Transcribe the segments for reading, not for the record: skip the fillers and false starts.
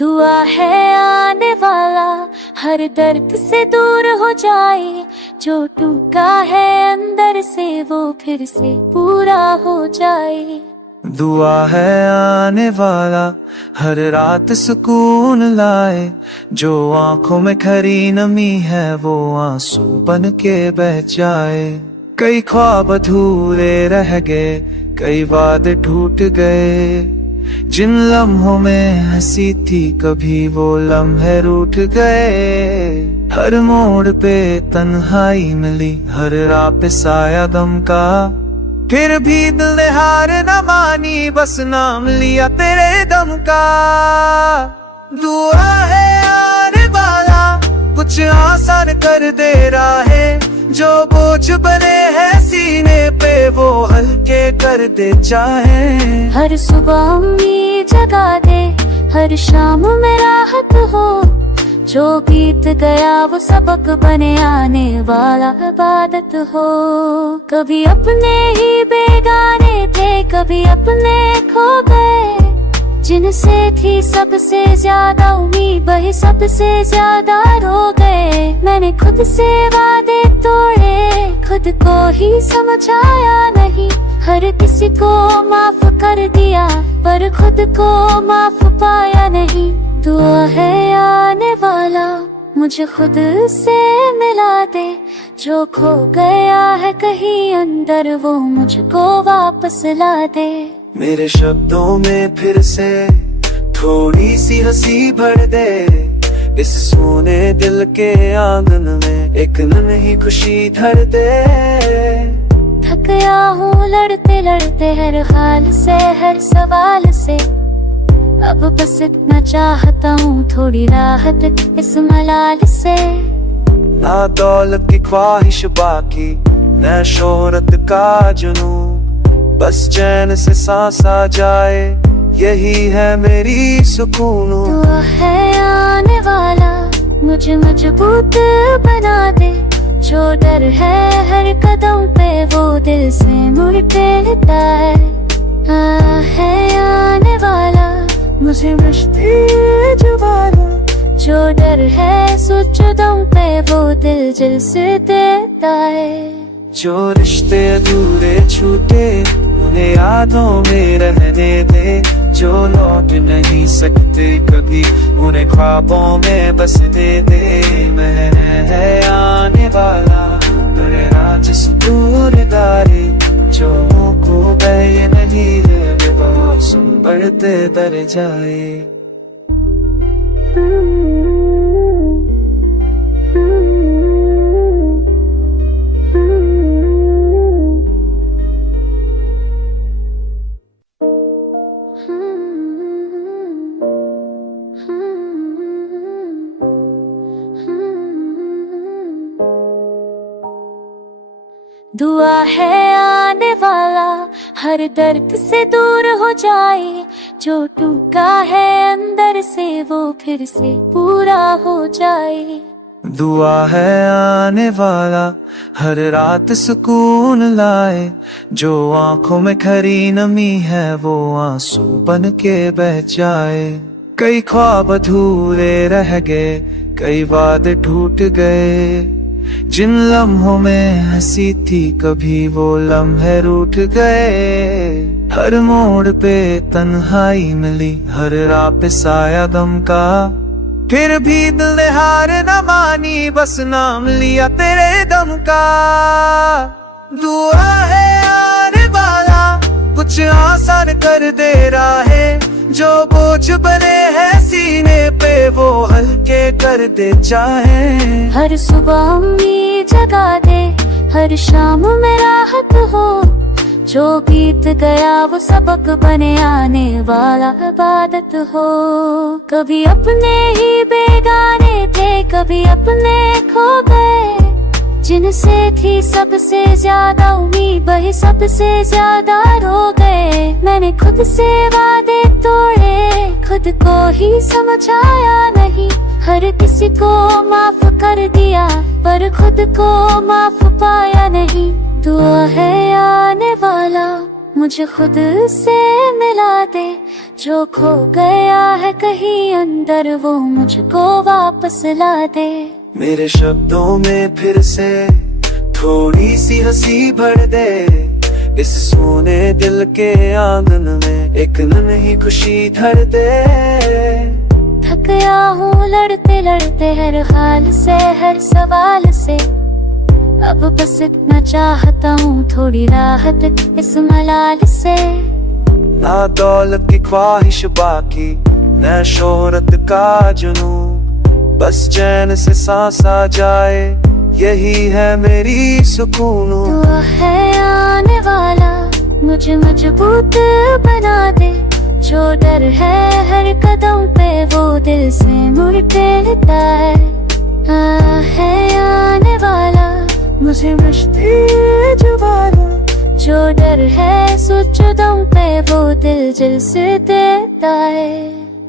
दुआ है आने वाला हर दर्द से दूर हो जाए, जो टूटा है अंदर से वो फिर से पूरा हो जाए। दुआ है आने वाला हर रात सुकून लाए, जो आंखों में खरी नमी है वो आंसू बन के बह जाए। कई ख्वाब अधूरे रह गए, कई वादे टूट गए, जिन लम्हों में हंसी थी कभी वो लम्हे रूठ गए। हर मोड़ पे तन्हाई मिली, हर राह पे साया गम का, फिर भी दिल ने हार न मानी, बस नाम लिया तेरे दम का। दुआ है आने वाला कुछ आसान कर दे रहा है, जो बोझ बने हैं सीने पे वो हल्के कर दे चाहे। हर सुबह उम्मीद जगा दे, हर शाम में राहत हो, जो बीत गया वो सबक बने आने वाला इबादत हो। कभी अपने ही बेगाने थे, कभी अपने खो गए, जिनसे थी सबसे ज्यादा उम्मीद वही सबसे ज्यादा रो गए। मैंने खुद से वादे तोड़े, खुद को ही समझाया नहीं, हर किसी को माफ कर दिया पर खुद को माफ पाया नहीं। दुआ है आने वाला मुझे खुद से मिला दे, जो खो गया है कहीं अंदर वो मुझको वापस ला दे। मेरे शब्दों में फिर से थोड़ी सी हंसी भर दे, इस सोने दिल के आंगन में एक नन्ही खुशी धर दे। थक गया हूँ लड़ते लड़ते हर हाल से हर सवाल से, अब बस इतना चाहता हूँ थोड़ी राहत इस मलाल से। ना दौलत की ख्वाहिश बाकी न शोहरत का जुनून, बस चैन से सांस आ जाए यही है मेरी सुकून। दुआ है आने वाला मुझे मजबूत बना दे, जो डर है हर कदम पे वो दिल से मुड़ के लेता है आने वाला मुझे मस्ती जुबाना, जो डर है सोच दम पे वो दिल दिल से देता है। जो रिश्ते अधूरे छूटे उन्हें यादों में रहने दे, जो लौट नहीं सकते कभी उन्हें ख्वाबों में बस दे दे। मैं है आने वाला तेरे राज सुकूनदारी, जो को बह नहीं है वो सुन बढ़ते दर जाए। दुआ है आने वाला हर दर्द से दूर हो जाए, जो टूटा है अंदर से वो फिर से पूरा हो जाए। दुआ है आने वाला हर रात सुकून लाए, जो आंखों में खरी नमी है वो आंसू बन के बह जाए। कई ख्वाब अधूरे रह गए, कई वादे टूट गए, जिन लम्हों में हंसी थी कभी वो लम्हे रूठ गए। हर मोड़ पे तन्हाई मिली, हर राह पे साया गम का, फिर भी दिल ने हार न मानी, बस नाम लिया तेरे दम का। दुआ है आने वाला कुछ आसान कर दे रहा है, जो बोझ बने हैं सीने पे वो हल्के कर दे चाहे। हर सुबह उम्मीद जगा दे, हर शाम में राहत हो, जो बीत गया वो सबक बने आने वाला इबादत हो। कभी अपने ही बेगाने थे, कभी अपने खो गए, जिनसे थी सबसे ज्यादा उम्मीद वही सबसे ज्यादा रो गए। मैंने खुद से वादे तोड़े, खुद को ही समझाया नहीं, हर किसी को माफ कर दिया पर खुद को माफ पाया नहीं। दुआ है आने वाला मुझे खुद से मिला दे। जो खो गया है कहीं अंदर वो मुझको वापस ला दे। मेरे शब्दों में फिर से थोड़ी सी हंसी भर दे। इस सोने दिल के आंगन में एक नन्ही खुशी धर दे। थक गया हूँ लड़ते लड़ते हर हाल से हर सवाल से। अब बस इतना चाहता हूँ थोड़ी राहत इस मलाल से। ना दौलत की ख्वाहिश बाकी न शोहरत का जुनून, बस चैन से सांस आ जाए यही है मेरी सुकून। दुआ है आने वाला मुझे मजबूत बना दे। जो डर है हर कदम पे वो दिल से मुड़ के लेता है आने वाला मुझे मस्ती जुबाना। जो डर है सोच दम पे वो दिल जल से देता है।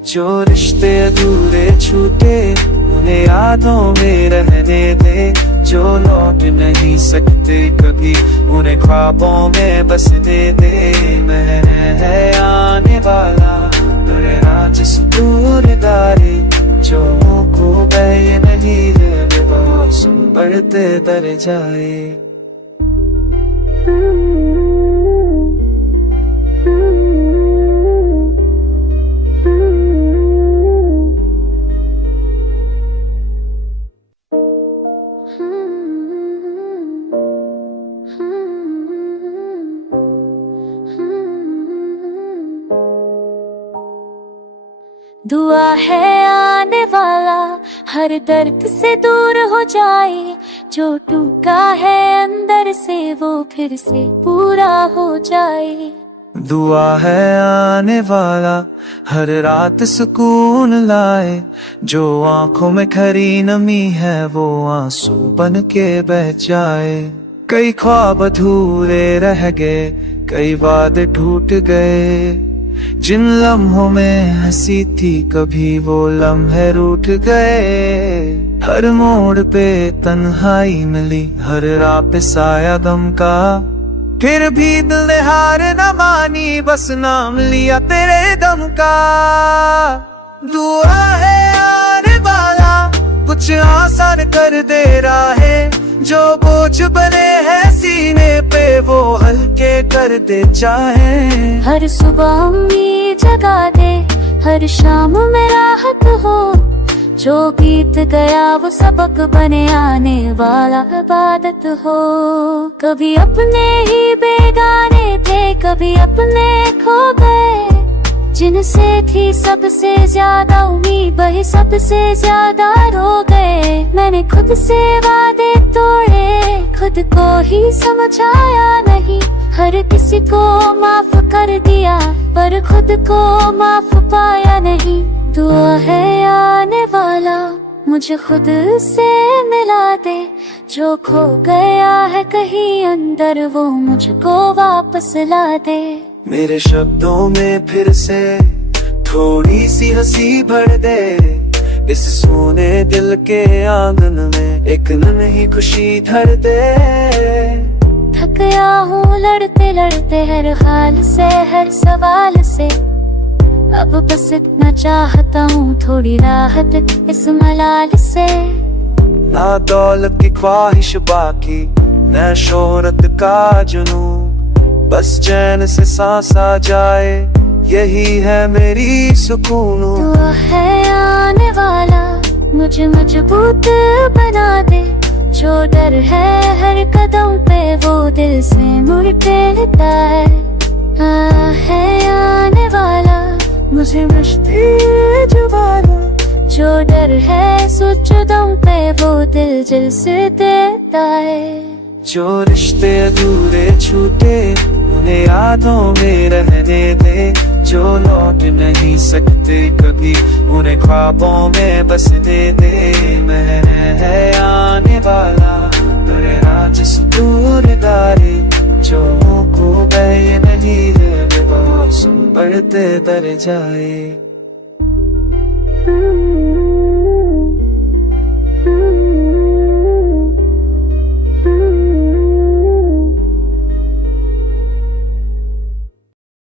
जो रिश्ते अधूरे छूटे उन्हें यादों में रहने दे। जो लौट नहीं सकते कभी उन्हें ख्वाबों में बसने दे। मैं है आने वाला तेरे राज दूरदारी। जो को बह नहीं है बस बढ़ते दर जाए। दुआ है आने वाला हर दर्द से दूर हो जाए। जो टूटा है अंदर से वो फिर से पूरा हो जाए। दुआ है आने वाला हर रात सुकून लाए। जो आंखों में खरी नमी है वो आंसू बन के बह जाए। कई ख्वाब अधूरे रह गए कई वादे टूट गए। जिन लम्हों में हंसी थी कभी वो लम्हे रूठ गए। हर मोड़ पे तन्हाई मिली हर राह पे साया गम का। फिर भी दिल ने हार न मानी बस नाम लिया तेरे दम का। दुआ है आने वाला कुछ आसान कर दे राहे। जो बोझ बने हैं सीने पे वो हल्के कर दे चाहे। हर सुबह उम्मीद जगा दे हर शाम में राहत हो। जो बीत गया वो सबक बने आने वाला इबादत हो। कभी अपने ही बेगाने थे कभी अपने खो गए। जिनसे थी सबसे ज्यादा उम्मीद वही सबसे ज्यादा रो गए। मैंने खुद से वादे तोड़े खुद को ही समझाया नहीं। हर किसी को माफ कर दिया पर खुद को माफ पाया नहीं। दुआ है आने वाला मुझे खुद से मिला दे। जो खो गया है कहीं अंदर वो मुझको वापस ला दे। मेरे शब्दों में फिर से थोड़ी सी हंसी भर दे। इस सोने दिल के आंगन में एक नन्ही खुशी धर दे। थक गया हूँ लड़ते लड़ते हर हाल से हर सवाल से। अब बस इतना चाहता हूँ थोड़ी राहत इस मलाल से। ना दौलत की ख्वाहिश बाकी न शोहरत का जुनून, बस चैन से सांस आ जाए यही है मेरी सुकून। दुआ है आने वाला मुझे मजबूत बना दे। जो डर है हर कदम पे वो दिल से मुड़ के लेता है आने वाला मुझे मस्ती जुबाना। जो डर है सोच दम पे वो दिल जल से देता है। जो रिश्ते अधूरे छूटे उन्हें यादों में रहने दे। जो लौट नहीं सकते कभी उन्हें ख्वाबों में बसने दे। मैं है आने वाला तेरे राज दूरदारी। जो को बह नहीं है बस बढ़ते दर जाए।